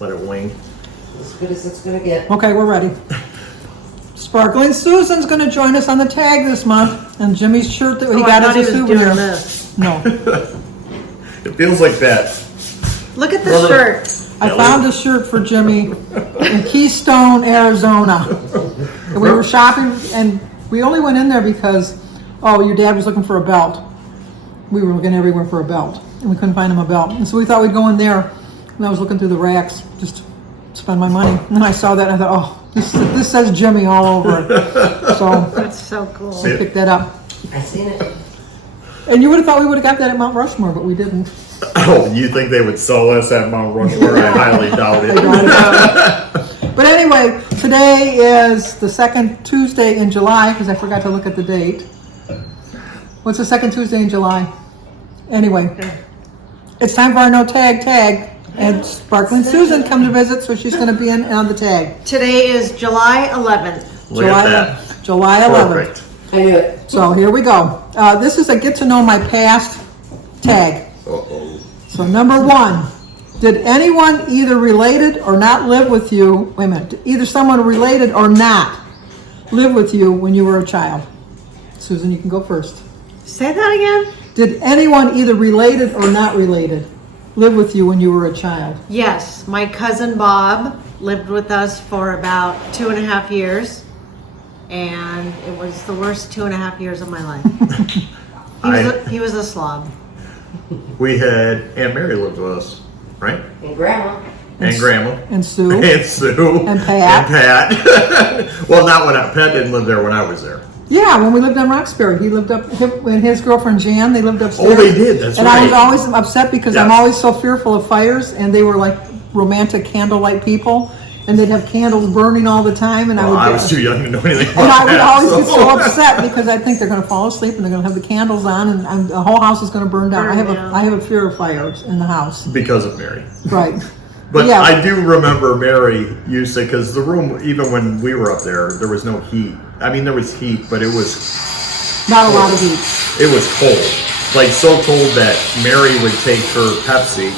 Let it wing. As good as it's gonna get. Okay, we're ready. Sparkling Susan's going to join us on the tag this month, and Jimmy's shirt that he got as a souvenir. No, It feels like that. Look at the shirt. I found a shirt for Jimmy in Keystone, Arizona. And we were shopping, and we only went in there because, your dad was looking for a belt. We were looking everywhere for a belt, and we couldn't find him a belt. And so we thought we'd go in there, and I was looking through the racks just to spend my money. And then I saw that, and I thought, this says Jimmy all over it. So That's so cool. I picked that up. I seen it. And you would have thought we would have got that at Mount Rushmore, but we didn't. Oh, you think they would sell us at Mount Rushmore? I highly doubt it. But anyway, today is the second Tuesday in July, because I forgot to look at the date. What's the second Tuesday in July? Anyway, it's time for our no tag. And Sparkling Susan come to visit, so she's going to be in on the tag. Today is July 11th. Look at that. July 11th. Perfect. I knew it. So here we go. This is a get to know my past tag. Uh-oh. So number 1, did anyone either related or not live with you, wait a minute, either someone related or not live with you when you were a child? Susan, you can go first. Say that again? Did anyone either related or not related live with you when you were a child? Yes. My cousin Bob lived with us for about 2.5 years. And it was the worst 2.5 years of my life. He was a slob. We had Aunt Mary lived with us, right? And Grandma. And Grandma. And Sue. And Sue. And Pat. Well, not when Pat didn't live there when I was there. Yeah, when we lived on Roxbury, he lived and his girlfriend Jan, they lived upstairs. Oh, they did, that's and right. I was always upset because I'm Yes. always so fearful of fires, and they were like romantic candlelight people, and they'd have candles burning all the time, and I was too young to know anything about and I would that, always get so upset because I think they're going to fall asleep and they're going to have the candles on, and the whole house is going to burn down. Burn I down. have a fear of fires in the house. Because of Mary. Right. But yeah. I do remember Mary used to, because the room, even when we were up there was no heat. I mean, there was heat, but it was Not a lot of heat. It was cold. Like so cold that Mary would take her Pepsi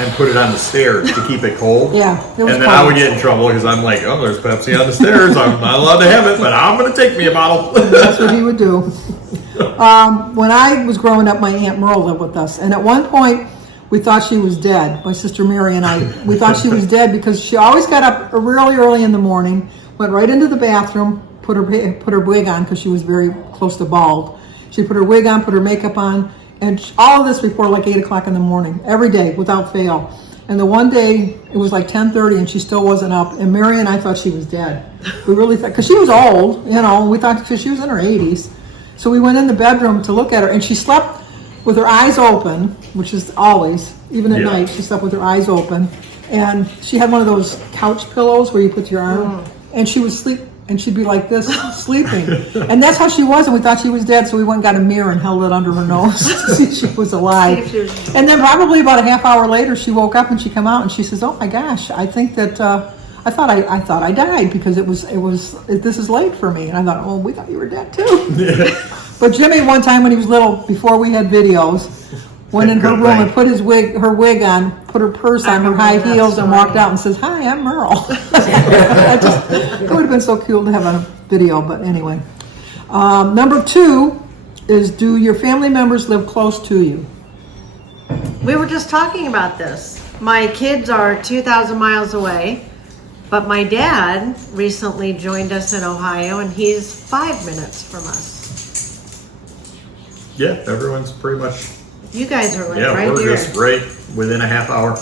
and put it on the stairs to keep it cold. Yeah, it was And then cold. I would get in trouble because I'm like, oh, there's Pepsi on the stairs. I'm not allowed to have it, but I'm going to take me a bottle. That's what he would do. When I was growing up, my Aunt Merle lived with us. And at one point, we thought she was dead. My sister Mary and I, we thought she was dead because she always got up really early in the morning, went right into the bathroom, put her wig on because she was very close to bald. She put her wig on, put her makeup on, and all of this before like 8 o'clock in the morning, every day without fail. And the one day it was like 10:30 and she still wasn't up. And Mary and I thought she was dead. We really thought, because she was old, we thought because she was in her 80s. So we went in the bedroom to look at her, and she slept with her eyes open, which is always, even at night, she slept with her eyes open. And she had one of those couch pillows where you put your arm, and she would sleep, and she'd be like this, sleeping. And that's how she was, and we thought she was dead, so we went and got a mirror and held it under her nose to see if she was alive. And then probably about a half hour later, she woke up and she came out and she says, oh my gosh, I think that, I thought I died because this is late for me. And I thought, oh, we thought you were dead too. But Jimmy, one time when he was little, before we had videos, went in her room and put her wig on, put her purse on, her high heels, and walked out and says, hi, I'm Merle. It would have been so cool to have a video, but anyway. Number 2 is, do your family members live close to you? We were just talking about this. My kids are 2,000 miles away, but my dad recently joined us in Ohio, and he's 5 minutes from us. Yeah, everyone's pretty much. You guys are like Yeah, right we're here. just right within a half hour.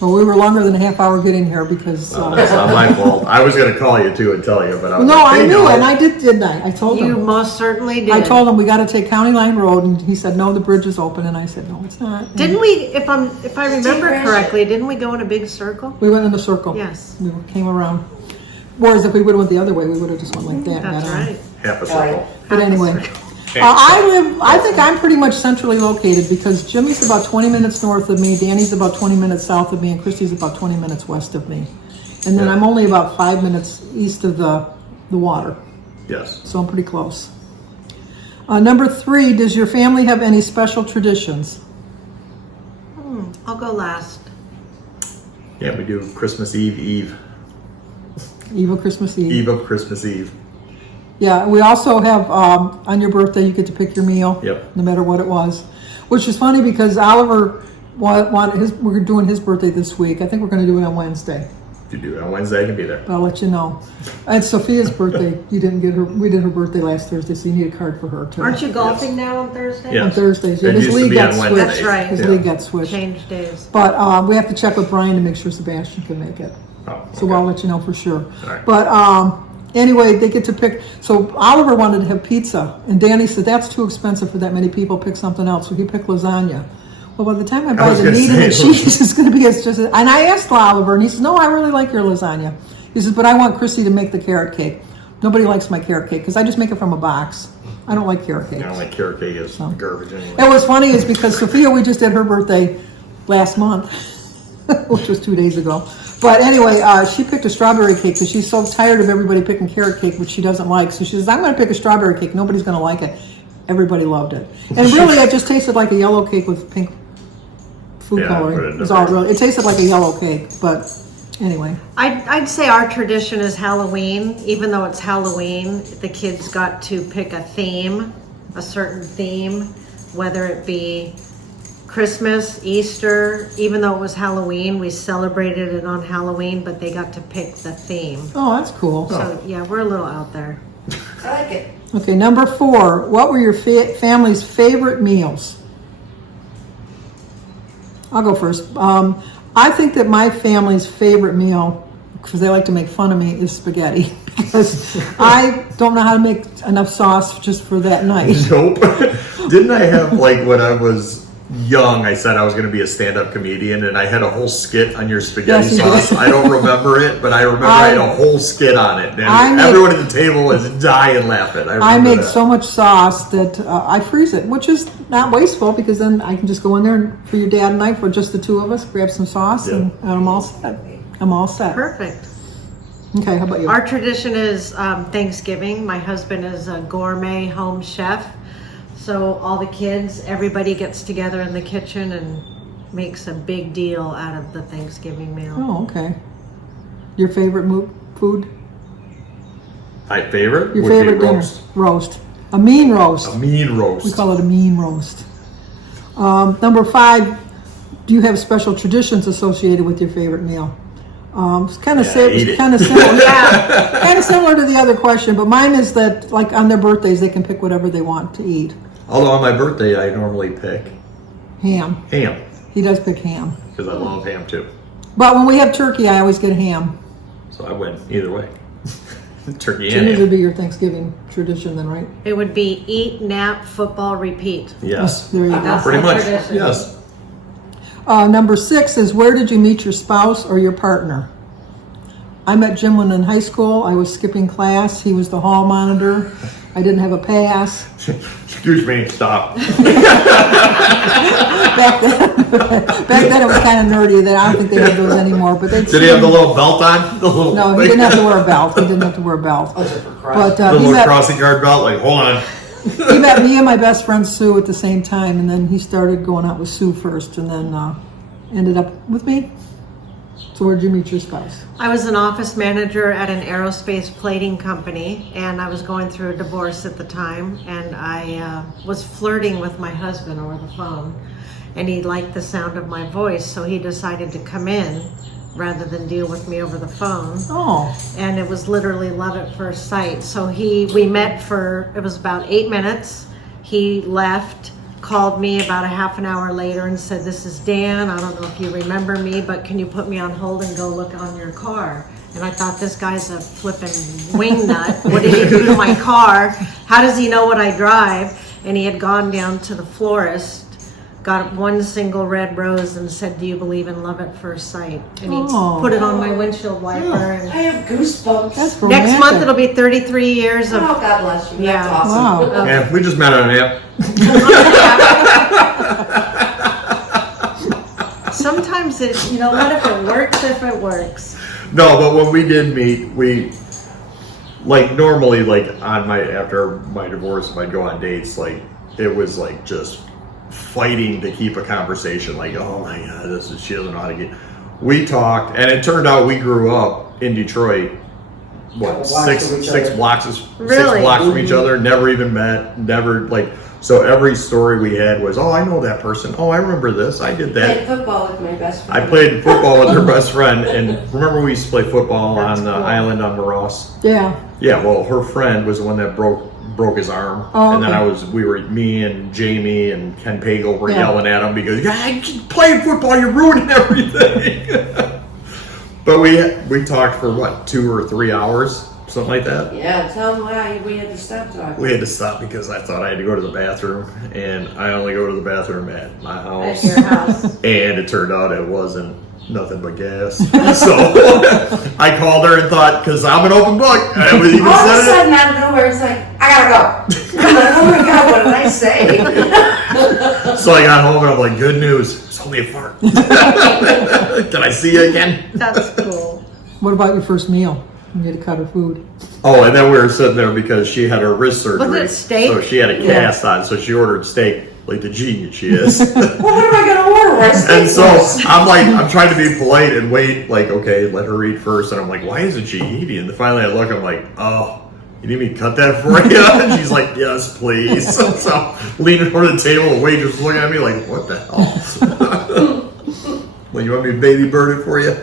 Well, we were longer than a half hour getting here because... That's not my fault. I was going to call you too and tell you, but I was No, like, I knew, and I did, didn't I? I told You him. most certainly did. I told him we got to take County Line Road, and he said, no, the bridge is open, and I said, no, it's not. And Didn't we? If I remember Gratiot. correctly, didn't we go in a big circle? we went in a circle. Yes. We came around. Whereas if we would have went the other way, we would have just went like that. That's got on. right. half a circle. But anyway, I think I'm pretty much centrally located because Jimmy's about 20 minutes north of me, Danny's about 20 minutes south of me, and Christy's about 20 minutes west of me. And then I'm only about 5 minutes east of the water, Yes. so I'm pretty close. Number 3, does your family have any special traditions? I'll go last. Yeah, we do Christmas Eve. Eve of Christmas Eve. Eve of Christmas Eve. Yeah, we also have, on your birthday, you get to pick your meal. Yep. No matter what it was. Which is funny because Oliver we're doing his birthday this week. I think we're going to do it on Wednesday. If you do it on Wednesday, I can be there. But I'll let you know. And Sophia's birthday, we did her birthday last Thursday, so you need a card for her too. Aren't you golfing now on Thursday? Yeah. On Thursdays. Yeah, It his used to league be got on switched. Wednesdays. That's right. His Yeah. league got switched. Change days. But we have to check with Brian to make sure Sebastian can make it. Oh, So okay. I'll let you know for sure. right. But anyway, they get to pick. So Oliver wanted to have pizza, and Danny said that's too expensive for that many people. Pick something else. So he picked lasagna. Well, by the time I buy was the gonna meat and the say- cheese, it's going to be just. And I asked Oliver, and he says, "No, I really like your lasagna." He says, "But I want Chrissy to make the carrot cake. Nobody likes my carrot cake because I just make it from a box. I don't like carrot I cake." don't like carrot cake. It's garbage anyway. And what's funny is because Sophia, we just did her birthday last month, which was 2 days ago. But anyway, she picked a strawberry cake because she's so tired of everybody picking carrot cake, which she doesn't like. So she says, "I'm going to pick a strawberry cake. Nobody's going to like it." Everybody loved it. And really, it just tasted like a yellow cake with pink food Yeah, coloring. put it in It was the all fridge. really, it tasted like a yellow cake, but anyway. I'd say our tradition is Halloween. Even though it's Halloween, the kids got to pick a theme, a certain theme, whether it be Christmas, Easter. Even though it was Halloween, we celebrated it on Halloween, but they got to pick the theme. Oh, that's cool. So yeah, we're a little out there. I like it. Okay, number 4. What were your family's favorite meals? I'll go first. I think that my family's favorite meal, because they like to make fun of me, is spaghetti. Because I don't know how to make enough sauce just for that night. Nope. Didn't I have, like, when I was young, I said I was going to be a stand-up comedian, and I had a whole skit on your spaghetti Yes, you sauce. did. I don't remember it, but I remember I had a whole skit on it. And everyone at the table was dying laughing. I remember make that. so much sauce that I freeze it, which is not wasteful because then I can just go in there and for your dad and I, for just the two of us, grab some sauce and I'm all set. I'm all set. Perfect. Okay, how about you? Our tradition is Thanksgiving. My husband is a gourmet home chef. So all the kids, everybody gets together in the kitchen and makes a big deal out of the Thanksgiving meal. Oh, okay. Your favorite food? My favorite Your would favorite be dinner? roast. Roast. A mean roast. A mean roast. We call it a mean roast. Number 5, do you have special traditions associated with your favorite meal? It's kind of eat it. similar. Yeah, kind of similar to the other question, but mine is that like on their birthdays they can pick whatever they want to eat. Although on my birthday, I normally pick Ham. ham, He does pick ham. because I love ham too. But when we have turkey, I always get ham. So I win either way. Turkey So and this ham. would be your Thanksgiving tradition then, right? It would be eat, nap, football, repeat. Yes. There you go. That's Pretty the much. tradition. Yes. Number 6 is where did you meet your spouse or your partner? I met Jim when in high school. I was skipping class. He was the hall monitor. I didn't have a pass. Excuse me. Stop. Back then it was kind of nerdy. That I don't think they have those anymore. But they Did he have the little belt on? The little No, he didn't have to wear a belt. He didn't have to wear a belt. Those are for But Christ. the he little met crossing guard belt. Like, hold on. he met me and my best friend Sue at the same time, and then he started going out with Sue first, and then ended up with me. So where'd you meet your spouse? I was an office manager at an aerospace plating company, and I was going through a divorce at the time, and I was flirting with my husband over the phone, and he liked the sound of my voice, so he decided to come in rather than deal with me over the phone. Oh, And it was literally love at first sight. So we met for, it was about 8 minutes. He left, called me about a half an hour later and said, "This is Dan. I don't know if you remember me, but can you put me on hold and go look on your car?" And I thought, this guy's a flippin' wingnut. What did he do to my car? How does he know what I drive? And he had gone down to the florist, got one single red rose and said, "Do you believe in love at first sight?" And he Oh. put it on my windshield wiper. I And have goosebumps. that's romantic. next month it'll be 33 years Oh, of. God bless you. That's Yeah. awesome. Wow. Yeah, we just met on an app. Sometimes it's, what if it works, if it works. No, but when we did meet, we like normally, like after my divorce, if I'd go on dates, like it was like just fighting to keep a conversation. Like, oh my God, she doesn't know how to get. We talked, and it turned out we grew up in Detroit. What, six blocks from each other, never even met, never like, so every story we had was, oh, I know that person. Oh, I remember this. I did that. I played football with my best friend. I played football with her best friend, and remember we used to play football on the island on Maross? Yeah. Yeah, well, her friend was the one that broke his arm. Oh, and then okay. me and Jamie and Ken Pagel were yelling at him because, I just played football, you're ruining everything. But we talked for what, 2 or 3 hours, something like that. Yeah, tell them why we had to stop talking. We had to stop because I thought I had to go to the bathroom, and I only go to the bathroom at my house. At your house. And it turned out it wasn't nothing but gas. So I called her and thought, because I'm an open book. I was even All of a said sudden, out of nowhere, it's like, I gotta go. I'm like, oh my God, what did I say? it. So I got home and I'm like, good news. It's only a fart. Can I see you again? That's cool. What about your first meal? You had to cut her food. Oh, and then we were sitting there because she had her wrist surgery. Was it steak? So she had a cast on, so she ordered steak like the genius she is. Well, what am I gonna order? And so I'm trying to be polite and wait, like, okay, let her eat first. And I'm like, why isn't she eating? And finally I look, I'm like, oh, you need me to cut that for you? And she's like, yes, please. So leaning over the table, the waitress looking at me like, what the hell? Well, you want me to baby bird it for you?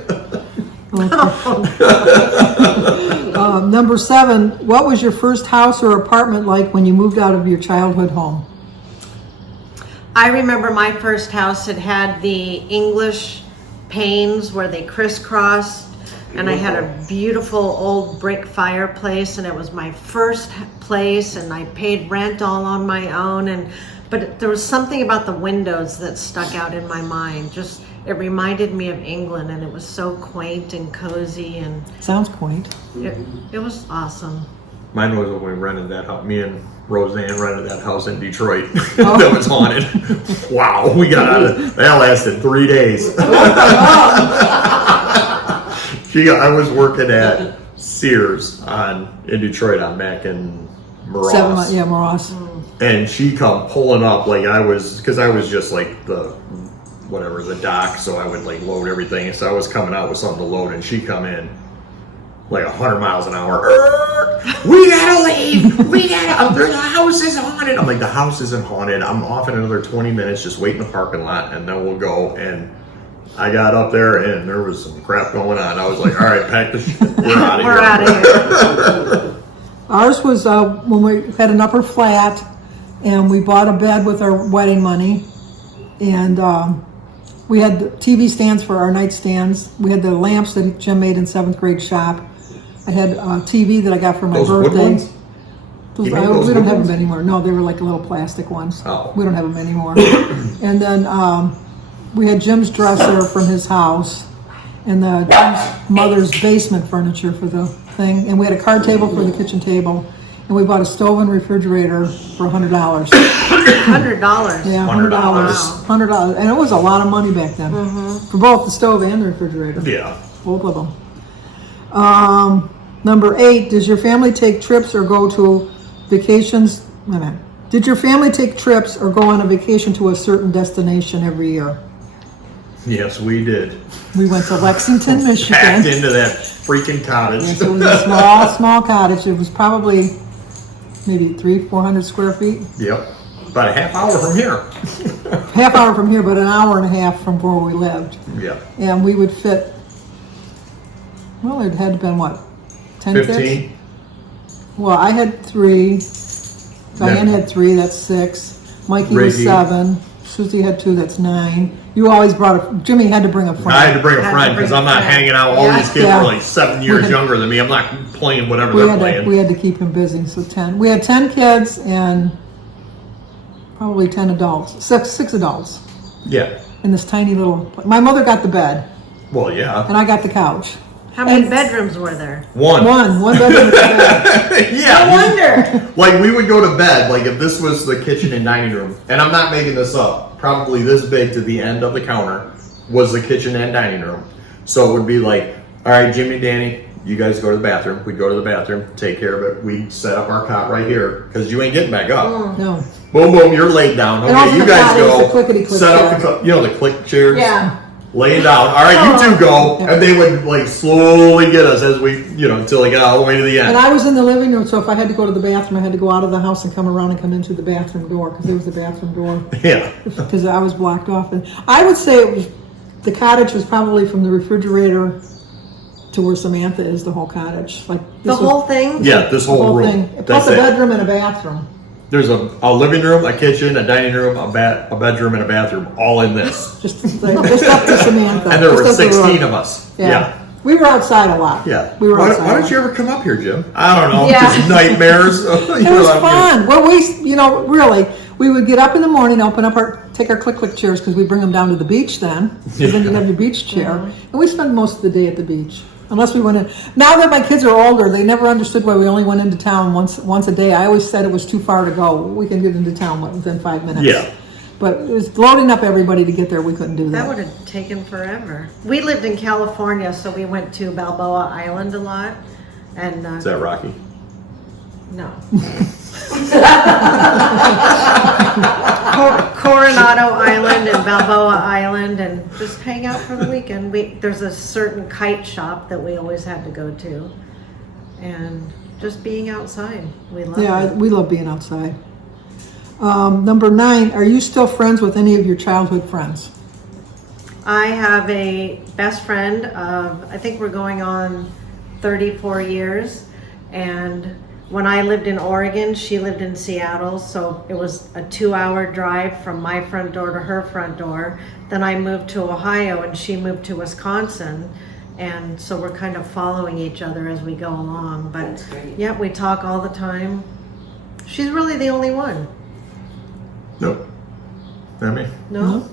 Number 7, what was your first house or apartment like when you moved out of your childhood home? I remember my first house, it had the English panes where they crisscrossed, and I had a beautiful old brick fireplace, and it was my first place, and I paid rent all on my own, but there was something about the windows that stuck out in my mind. Just, it reminded me of England, and it was so quaint and cozy, and Sounds quaint. it was awesome. Mine was when we rented that house. Me and Roseanne rented that house in Detroit that was haunted. Wow, we got out of that. Lasted 3 days. I was working at Sears in Detroit on Mac and Maross. 7 months, yeah, Maross. And she come pulling up like I was just like the dock, so I would like load everything. So I was coming out with something to load, and she come in like 100 miles an hour. We gotta leave. The house is haunted. I'm like, the house isn't haunted. I'm off in another 20 minutes. Just wait in the parking lot, and then we'll go. And I got up there, and there was some crap going on. I was like, all right, pack the shit. We're out of here. We're out of here. Ours was when we had an upper flat, and we bought a bed with our wedding money, and we had the TV stands for our nightstands. We had the lamps that Jim made in 7th grade shop. I had a TV that I got for my birthday. Wood ones? We don't have them anymore. No, they were like little plastic ones. Oh. We don't have them anymore. And then we had Jim's dresser from his house, and Jim's mother's basement furniture for the thing. And we had a card table for the kitchen table. And we bought a stove and refrigerator for $100. $100. Yeah, $100. $100. And it was a lot of money back then. For both the stove and the refrigerator. Yeah. Both of them. Number 8, does your family take trips or go to vacations? Wait a minute. Did your family take trips or go on a vacation to a certain destination every year? Yes, we did. We went to Lexington, Michigan. Packed into that freaking cottage. Yes, it was a small cottage. It was probably maybe 300-400 square feet. Yep. About a half hour from here. Half hour from here, but an hour and a half from where we lived. Yep. And we would fit, well, it had been what, 10 kids? 15. Well, I had 3. Diane had 3, that's 6. Mikey was Reggie. 7. Susie had 2, that's 9. You always Jimmy had to bring a friend. I had to bring a friend because I'm not hanging out. All these kids Yeah. were like 7 years younger than me. I'm not playing whatever they're playing. We had to keep him busy, so 10. We had 10 kids and probably 10 adults. 6 adults Yeah. in this tiny little. My mother got the bed, Well, yeah. and I got the couch. How many bedrooms were there? One bedroom. With the bed. Yeah. No wonder. Like we would go to bed, like if this was the kitchen and dining room, and I'm not making this up, probably this big to the end of the counter was the kitchen and dining room. So it would be like, all right, Jimmy, Danny, you guys go to the bathroom. We'd go to the bathroom, take care of it. We'd set up our cot right here because you ain't getting back up. No. Boom, boom, you're laid down. And also Okay, you the guys cot is go. the clickety-click Set up chair. the click chairs. Yeah. Laying down. All right, you two go. Yeah. And they would like slowly get us as we, until they got all the way to the end. And I was in the living room, so if I had to go to the bathroom, I had to go out of the house and come around and come into the bathroom door because there was a bathroom door Yeah. because I was blocked off. And I would say it was, the cottage was probably from the refrigerator to where Samantha is, the whole cottage. Like The this whole thing? Yeah, this the whole whole room. thing. Plus That's a it. bedroom and a bathroom. There's a living room, a kitchen, a dining room, a bedroom, and a bathroom, all in this. Just up to Samantha. And there were Just up the 16 road. of us. Yeah. We were outside a lot. Yeah. We were Why outside. don't you ever come up here, Jim? I don't know. Yeah. Just nightmares. It was fun. Well, really, we would get up in the morning, take our click chairs because we bring them down to the beach then. So then you'd have your beach chair. And we spent most of the day at the beach. Unless we went in. Now that my kids are older, they never understood why we only went into town once a day. I always said it was too far to go. We can get into town within 5 minutes. Yeah. But it was loading up everybody to get there. We couldn't do That that. would have taken forever. We lived in California, so we went to Balboa Island a lot. And Is that Rocky? no. Coronado Island and Balboa Island, and just hang out for the weekend. There's a certain kite shop that we always had to go to, and just being outside. We love it. We love being outside. Number 9, are you still friends with any of your childhood friends? I have a best friend of, I think we're going on 34 years, and when I lived in Oregon, she lived in Seattle, so it was a 2-hour drive from my front door to her front door. Then I moved to Ohio and she moved to Wisconsin, and so we're kind of following each other as we go along. But That's great. yeah, we talk all the time. She's really the only one. Nope. Not me. No?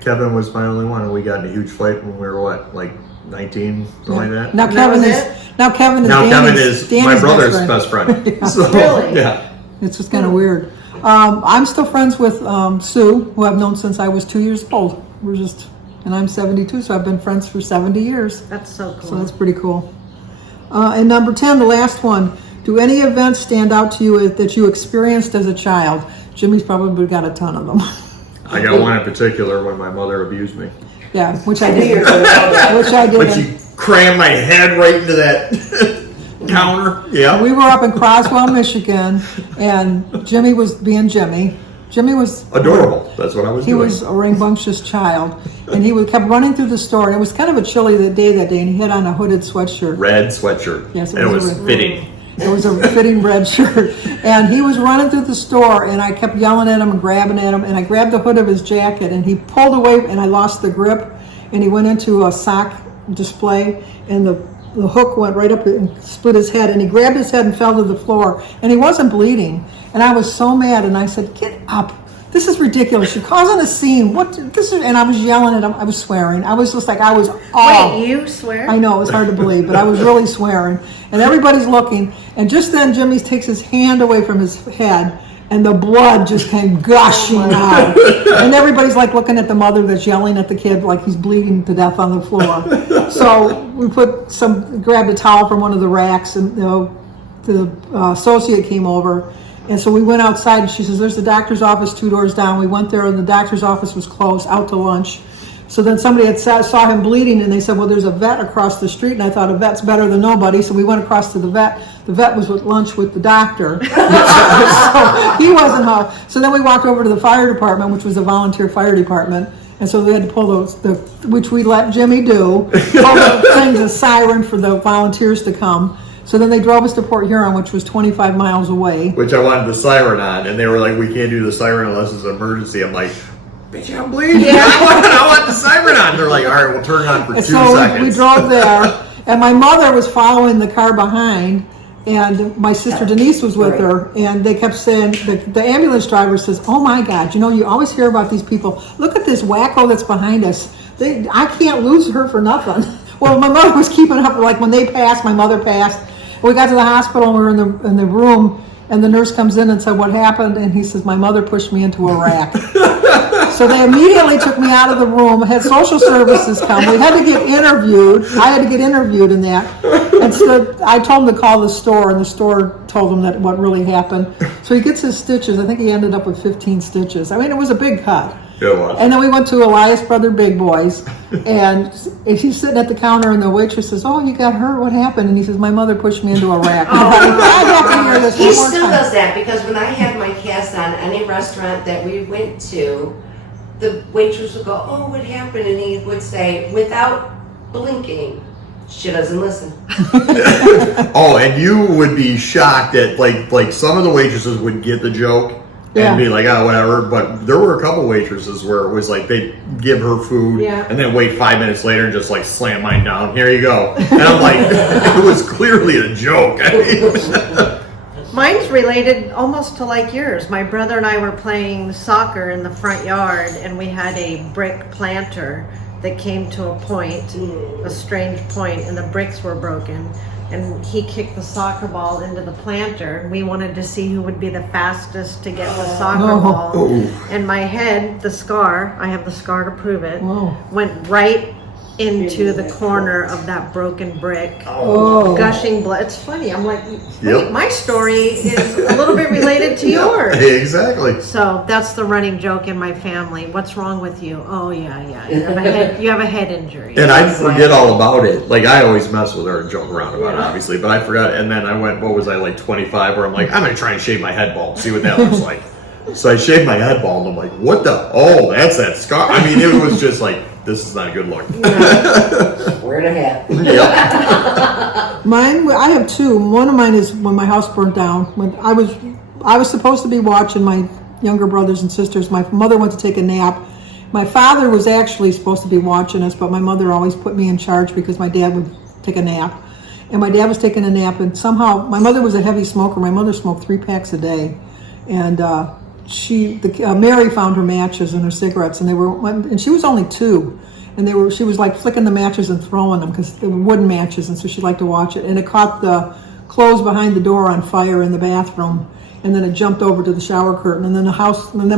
Kevin was my only one, and we got in a huge fight when we were like 19, something like that. Now And Kevin that was is it? now Kevin is Now Danny's, Kevin is my Danny's brother's best friend. So, Really? yeah. It's just kind of weird. I'm still friends with Sue, who I've known since I was 2 years old. And I'm 72, so I've been friends for 70 years. That's so cool. So that's pretty cool. And number 10, the last one. Do any events stand out to you that you experienced as a child? Jimmy's probably got a ton of them. I got one in particular when my mother abused me. Yeah, which I I knew you were did. going to know that. Which I When did. she crammed my head right into that counter. Yeah. We were up in Croswell, Michigan, and Jimmy was being Jimmy. Jimmy was Adorable. That's what I was He doing. was a rambunctious child, and he kept running through the store. And it was kind of a chilly day that day, and he had on a hooded sweatshirt. Red sweatshirt. Yes, and it was fitting. It was a fitting red shirt, and he was running through the store, and I kept yelling at him and grabbing at him, and I grabbed the hood of his jacket, and he pulled away, and I lost the grip, and he went into a sock display, and the hook went right up and split his head, and he grabbed his head and fell to the floor, and he wasn't bleeding, and I was so mad, and I said, "Get up. This is ridiculous. You're causing a scene. And I was yelling at him. I was swearing. I was just like, I was all. Wait, you swear? I know, it was hard to believe, but I was really swearing. And everybody's looking. And just then, Jimmy takes his hand away from his head, and the blood just came gushing out. And everybody's like looking at the mother that's yelling at the kid like he's bleeding to death on the floor. So we grabbed a towel from one of the racks, and the associate came over. And so we went outside, and she says, "There's the doctor's office 2 doors down." We went there, and the doctor's office was closed, out to lunch. So then somebody had saw him bleeding, and they said, "Well, there's a vet across the street." And I thought, a vet's better than nobody. So we went across to the vet. The vet was at lunch with the doctor. So he wasn't home. So then we walked over to the fire department, which was a volunteer fire department. And so we had to pull which we let Jimmy do, pull the things, a siren for the volunteers to come. So then they drove us to Port Huron, which was 25 miles away. Which I wanted the siren on, and they were like, "We can't do the siren unless it's an emergency." I'm like, "Bitch, I'm bleeding. Yeah. I want the siren on." They're like, "All right, we'll turn it on for 2 And so seconds." we drove there, and my mother was following the car behind, and my sister Denise was with her, and they kept saying, the ambulance driver says, "Oh my God, you always hear about these people. Look at this wacko that's behind us. I can't lose her for nothing." Well, my mother was keeping up, like when they passed, my mother passed. We got to the hospital, and we were in the room, and the nurse comes in and said, "What happened?" And he says, "My mother pushed me into a rack." So they immediately took me out of the room, had social services come. We had to get interviewed. I had to get interviewed in that. And so I told him to call the store, and the store told him that what really happened. So he gets his stitches. I think he ended up with 15 stitches. I mean, it was a big cut. It was. And then we went to Elias Brother Big Boys, and he's sitting at the counter, and the waitress says, "Oh, you got hurt? What happened?" And he says, "My mother pushed me into a rack." I have to hear this He one more still time. does that because when I had my cast on any restaurant that we went to, the waitress would go, "Oh, what happened?" And he would say, without blinking, "She doesn't listen." Oh, and you would be shocked at like some of the waitresses would get the joke Yeah. and be like, oh, whatever. But there were a couple waitresses where it was like they'd give her food Yeah. and then wait 5 minutes later and just like slam mine down. Here you go. And I'm like, it was clearly a joke. I mean, Mine's related almost to like yours. My brother and I were playing soccer in the front yard, and we had a brick planter that came to a point, a strange point, and the bricks were broken. And he kicked the soccer ball into the planter. We wanted to see who would be the fastest to get the soccer ball. Oh. And my head, the scar, I have the scar to prove it, Whoa. went right into the corner of that broken brick. Oh. Gushing blood. It's funny. I'm like, wait, Yep. my story is a little bit related to yours. Exactly. So that's the running joke in my family. What's wrong with you? Oh yeah. You have a head injury. And I forget all about it. Like, I always mess with her and joke around about it, obviously. But I forgot. And then I went, what was I, like 25? Where I'm like, I'm going to try and shave my head bald, see what that looks like. So I shaved my head bald, and I'm like, what the? Oh, that's that scar. I mean, it was just like, this is not a good look. Wear a hat. Yep. Mine, I have two. One of mine is when my house burnt down. When I was supposed to be watching my younger brothers and sisters. My mother went to take a nap. My father was actually supposed to be watching us, but my mother always put me in charge because my dad would take a nap. And my dad was taking a nap, and somehow my mother was a heavy smoker. My mother smoked 3 packs a day, and Mary found her matches and her cigarettes, and she was only 2, and she was like flicking the matches and throwing them because they were wooden matches, and so she liked to watch it. And it caught the clothes behind the door on fire in the bathroom, and then it jumped over to the shower curtain, and then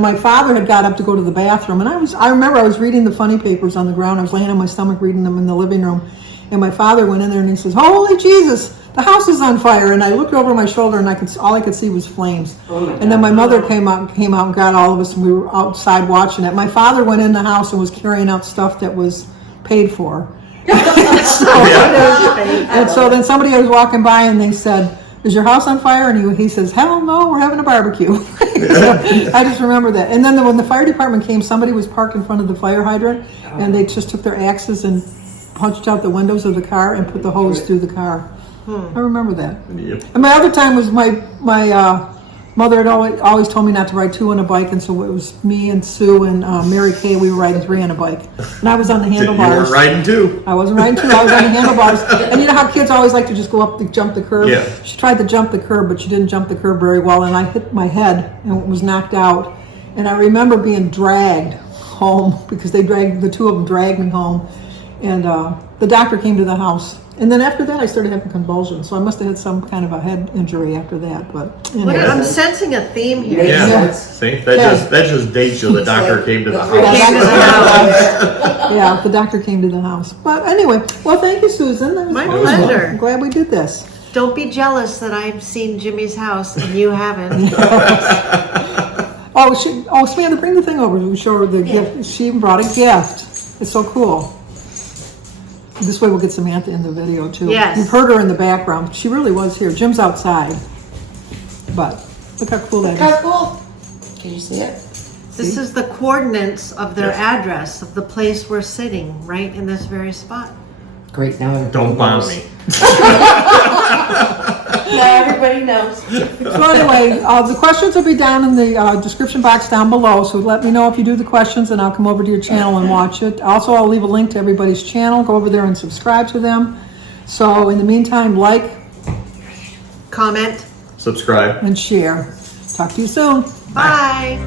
my father had got up to go to the bathroom, and I remember I was reading the funny papers on the ground. I was laying on my stomach reading them in the living room, and my father went in there and he says, "Holy Jesus, the house is on fire!" And I looked over my shoulder, and all I could see was flames. And then my mother came out and got all of us, and we were outside watching it. My father went in the house and was carrying out stuff that was paid for. And so then somebody was walking by, and they said, "Is your house on fire?" And he says, "Hell no, we're having a barbecue." So I just remember that. And then when the fire department came, somebody was parked in front of the fire hydrant, and they just took their axes and punched out the windows of the car and put the hose through the car. I remember that. Yep. And my other time was my mother had always told me not to ride 2 on a bike, and so it was me and Sue and Mary Kay. We were riding 3 on a bike, and I was on the You handlebars. were riding too. I wasn't riding 2. I was on the handlebars. And you know how kids always like to just go up to jump the curb? Yeah. She tried to jump the curb, but she didn't jump the curb very well, and I hit my head and was knocked out. And I remember being dragged home because the 2 of them dragged me home, and the doctor came to the house. And then after that, I started having convulsions, so I must have had some kind of a head injury after that. But Look, I'm sensing a theme here. Yeah. Yes. See, that just dates you. The doctor came to the house. Came to the house. yeah, the doctor came to the house. But anyway, well, thank you, Susan. That was My fun. pleasure. I'm glad we did this. Don't be jealous that I've seen Jimmy's house and you haven't. Samantha, bring the thing over. We show her the gift. She brought a gift. It's so cool. This way we'll get Samantha in the video too. Yes. You've heard her in the background. She really was here. Jim's outside. But look how cool that How is. cool. Can you see it? This is the coordinates of their address of the place we're sitting, right in this very spot. Great, now everybody Don't bomb knows. me. Now everybody knows. So anyway, the questions will be down in the description box down below. So let me know if you do the questions, and I'll come over to your channel and watch it. Also, I'll leave a link to everybody's channel. Go over there and subscribe to them. So in the meantime, like Comment. Subscribe. and share. Talk to you soon. Bye.